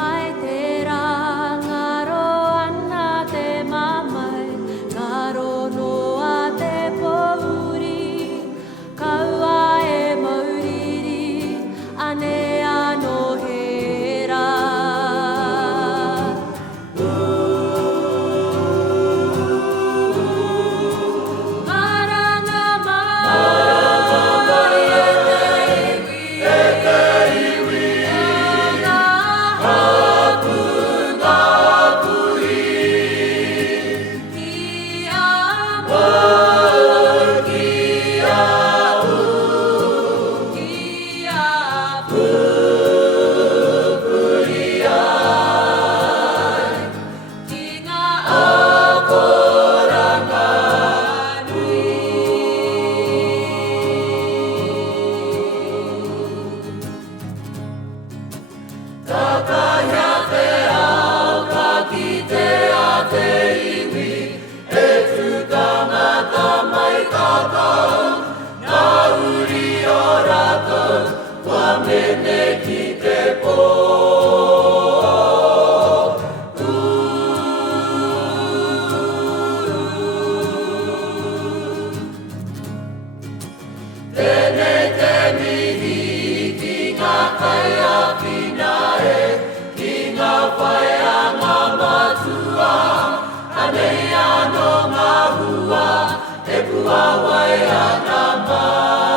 mai te rā, ngaro ana te mamai, ngaro noa te pouri, kaua e mauriri, ane ano he rā. Takahia te ao, ka kitea te iwi, e tu tangata mai kakau, ngā uri o rātou, wa mene ki te pō. Tēnei te mihi ki ngā kai awhina e, ki ngā whai a ngā matua, anei anō ngā hua, e pua wai a ngā mai.